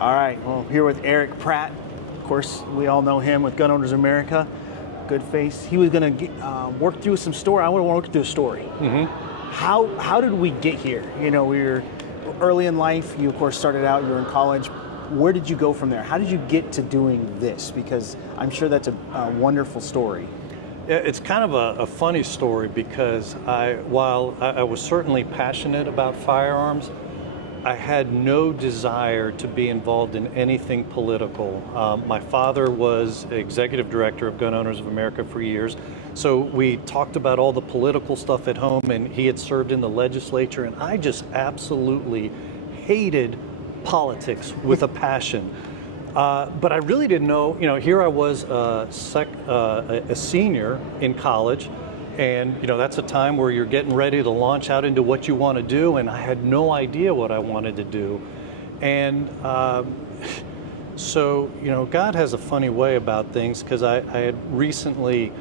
All right, well, here with Erich Pratt. Of course, we all know him with Gun Owners of America. Good face. He was going to work through some story. I want to work through a story. Mm-hmm. How did we get here? You know, we were early in life. You, of course, started out, you were in college. Where did you go from there? How did you get to doing this? Because I'm sure that's a wonderful story. It's kind of a funny story because while I was certainly passionate about firearms, I had no desire to be involved in anything political. My father was executive director of Gun Owners of America for years, so we talked about all the political stuff at home, and he had served in the legislature, and I just absolutely hated politics with a passion. But I really didn't know, here I was a senior in college, and that's a time where you're getting ready to launch out into what you want to do, and I had no idea what I wanted to do. And so God has a funny way about things, because I had recently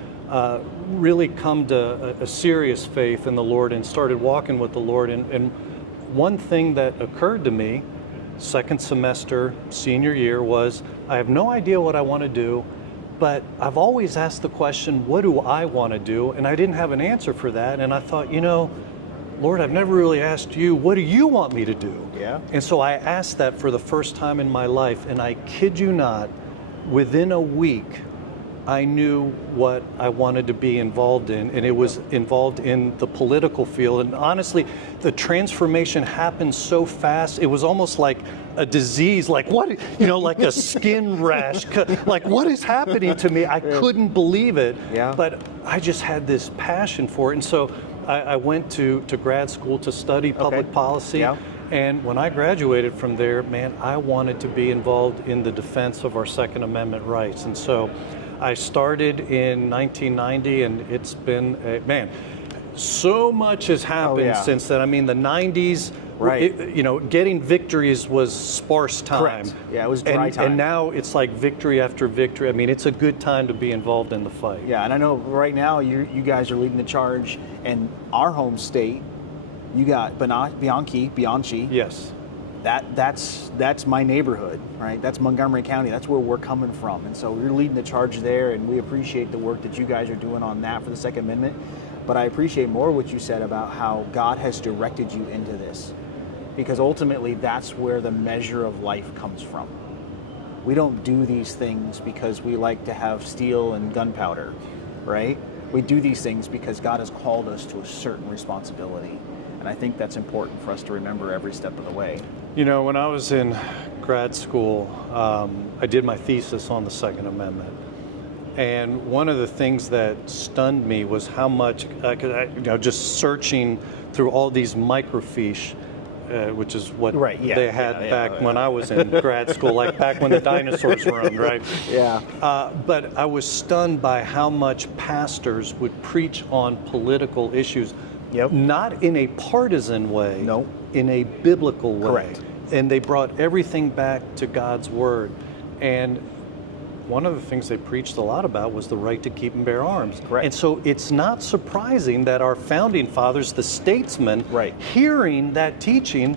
really come to a serious faith in the Lord and started walking with the Lord. And one thing that occurred to me second semester, senior year, was I have no idea what I want to do, but I've always asked the question, what do I want to do? And I didn't have an answer for that. And I thought, Lord, I've never really asked you, what do you want me to do? Yeah. And so I asked that for the first time in my life. And I kid you not, within a week, I knew what I wanted to be involved in, and it was involved in the political field. And honestly, the transformation happened so fast, it was almost like a disease, like what, like a skin rash, like what is happening to me? I couldn't believe it, but I just had this passion for it. And so I went to grad school to study public policy. Yeah. And when I graduated from there, man, I wanted to be involved in the defense of our Second Amendment rights. And so I started in 1990, and it's been, so much has happened since then. I mean, the 90s, getting victories was sparse time. Correct. Yeah, it was dry time. And now it's like victory after victory. I mean, it's a good time to be involved in the fight. Yeah, and I know right now you guys are leading the charge in our home state. You got Bianchi. Yes. That's my neighborhood, right? That's Montgomery County. That's where we're coming from. And so you're leading the charge there, and we appreciate the work that you guys are doing on that for the Second Amendment. But I appreciate more what you said about how God has directed you into this, because ultimately that's where the measure of life comes from. We don't do these things because we like to have steel and gunpowder, right? We do these things because God has called us to a certain responsibility. And I think that's important for us to remember every step of the way. When I was in grad school, I did my thesis on the Second Amendment. And one of the things that stunned me was how much, just searching through all these microfiche, which is what they had back when I was in grad school, like back when the dinosaurs roamed, right? Yeah. But I was stunned by how much pastors would preach on political issues. Yep. Not in a partisan way, no, in a biblical way. Correct. And they brought everything back to God's word. And one of the things they preached a lot about was the right to keep and bear arms. Correct. And so it's not surprising that our founding fathers, the statesmen, hearing that teaching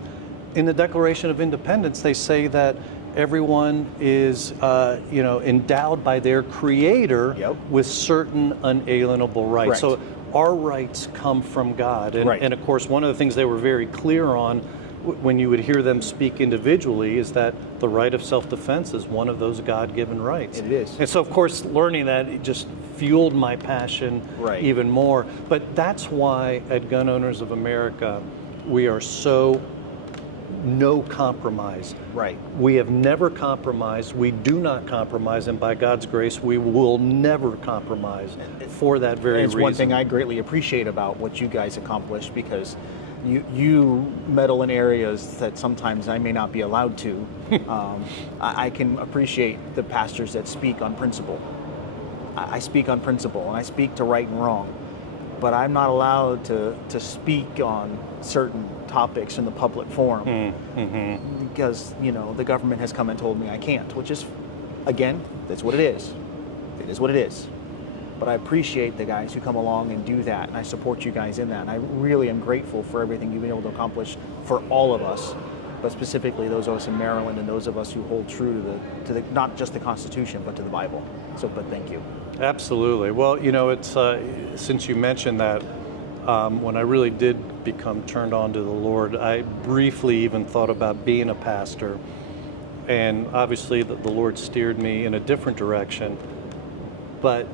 in the Declaration of Independence, they say that everyone is, endowed by their Creator with certain unalienable rights. Correct. So our rights come from God. And of course, one of the things they were very clear on when you would hear them speak individually is that the right of self-defense is one of those God-given rights. It is. And so, of course, learning that, it just fueled my passion even more. But that's why at Gun Owners of America, we are so no compromise. Right. We have never compromised. We do not compromise, and by God's grace, we will never compromise for that very reason. It's one thing I greatly appreciate about what you guys accomplished, because you meddle in areas that sometimes I may not be allowed to. I can appreciate the pastors that speak on principle. I speak on principle, and I speak to right and wrong, but I'm not allowed to speak on certain topics in the public forum because the government has come and told me I can't, which is, again, that's what it is. It is what it is. But I appreciate the guys who come along and do that, and I support you guys in that. And I really am grateful for everything you've been able to accomplish for all of us. but specifically those of us in Maryland and those of us who hold true to the not just the Constitution, but to the Bible. So, but thank you. Absolutely. Well, it's since you mentioned that, when I really did become turned on to the Lord, I briefly even thought about being a pastor. And obviously the Lord steered me in a different direction. But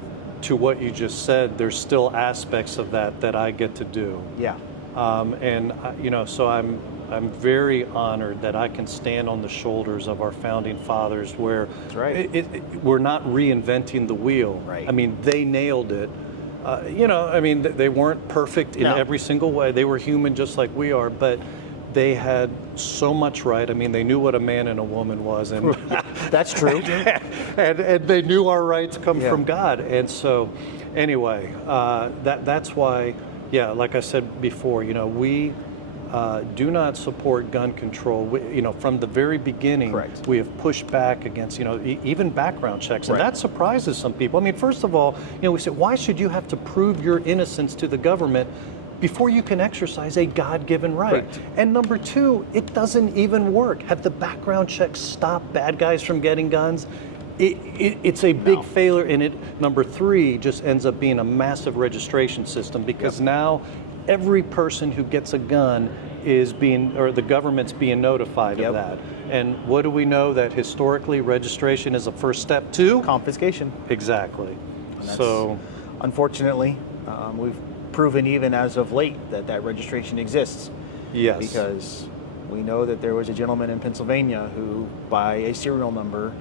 to what you just said, there's still aspects of that I get to do. Yeah. So I'm very honored that I can stand on the shoulders of our founding fathers, where That's right. We're not reinventing the wheel. Right. I mean, they nailed it. They weren't perfect in every single way. They were human just like we are, but they had so much right. I mean, they knew what a man and a woman was, and That's true. and they knew our rights come from God. And so, anyway, that's why, like I said before, we do not support gun control. From the very beginning, Correct. we have pushed back against, even background checks, and Right. that surprises some people. I mean, first of all, we say, why should you have to prove your innocence to the government before you can exercise a God-given right? Correct. And number two, it doesn't even work. Have the background checks stopped bad guys from getting guns? It's a big failure, and number three, just ends up being a massive registration system, because now every person who gets a gun the government's being notified of that. And what do we know? That historically, registration is a first step to Confiscation. Exactly. So, unfortunately, we've proven even as of late that registration exists. Yes. Because we know that there was a gentleman in Pennsylvania who, by a serial number,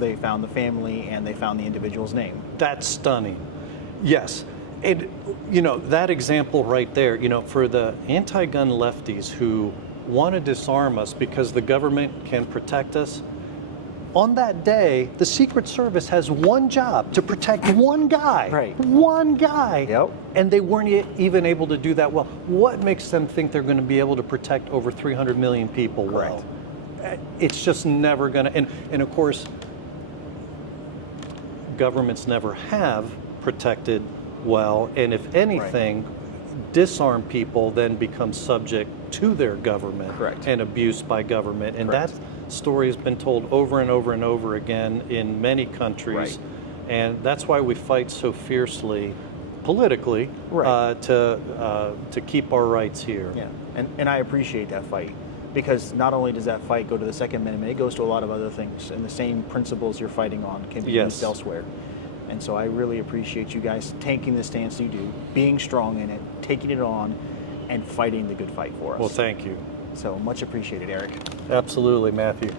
they found the family and they found the individual's name. That's stunning. Yes. And, that example right there, for the anti-gun lefties who want to disarm us because the government can protect us, on that day, the Secret Service has one job: to protect one guy. Right. One guy. Yep. And they weren't even able to do that well. What makes them think they're going to be able to protect over 300 million people well? It's just never going to. And of course, governments never have protected well. And if anything, disarm people then become subject to their government. Correct. And abuse by government. And Correct. that story has been told over and over and over again in many countries. Right. And that's why we fight so fiercely politically to keep our rights here. Yeah, and I appreciate that fight, because not only does that fight go to the Second Amendment, it goes to a lot of other things, and the same principles you're fighting on can be used elsewhere. And so I really appreciate you guys taking the stance you do, being strong in it, taking it on, and fighting the good fight for us. Well, thank you. So much appreciated, Eric. Absolutely, Matthew.